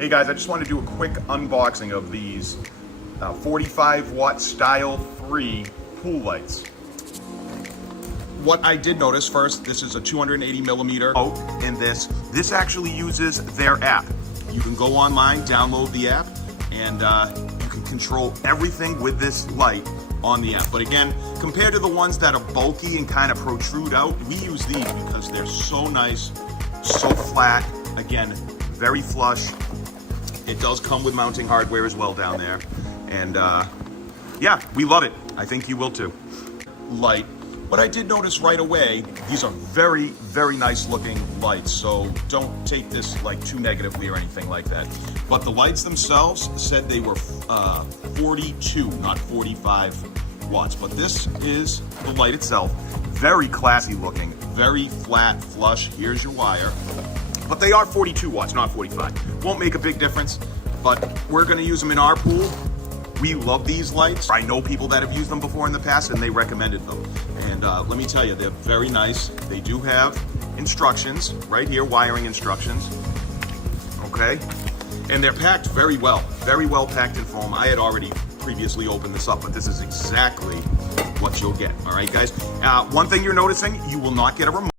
Hey guys, I just want to do a quick unboxing of these 45 watt style 3 pool lights. What I did notice first, this is a 280 millimeter out in this. This actually uses their app. You can go online, download the app, and you can control everything with this light on the app. But again, compared to the ones that are bulky and kind of protrude out, we use these because they're so nice, so flat, again, very flush. It does come with mounting hardware as well down there. And yeah, we love it. I think you will too. Light. What I did notice right away, these are very, very nice looking lights. So don't take this like too negatively or anything like that. But the lights themselves said they were 42, not 45 watts. But this is the light itself. Very classy looking, very flat, flush. Here's your wire. But they are 42 watts, not 45. Won't make a big difference, but we're gonna use them in our pool. We love these lights. I know people that have used them before in the past and they recommended them. And let me tell you, they're very nice. They do have instructions right here, wiring instructions, okay? And they're packed very well packed in foam. I had already previously opened this up, but this is exactly what you'll get, all right, guys? One thing you're noticing, you will not get a remote.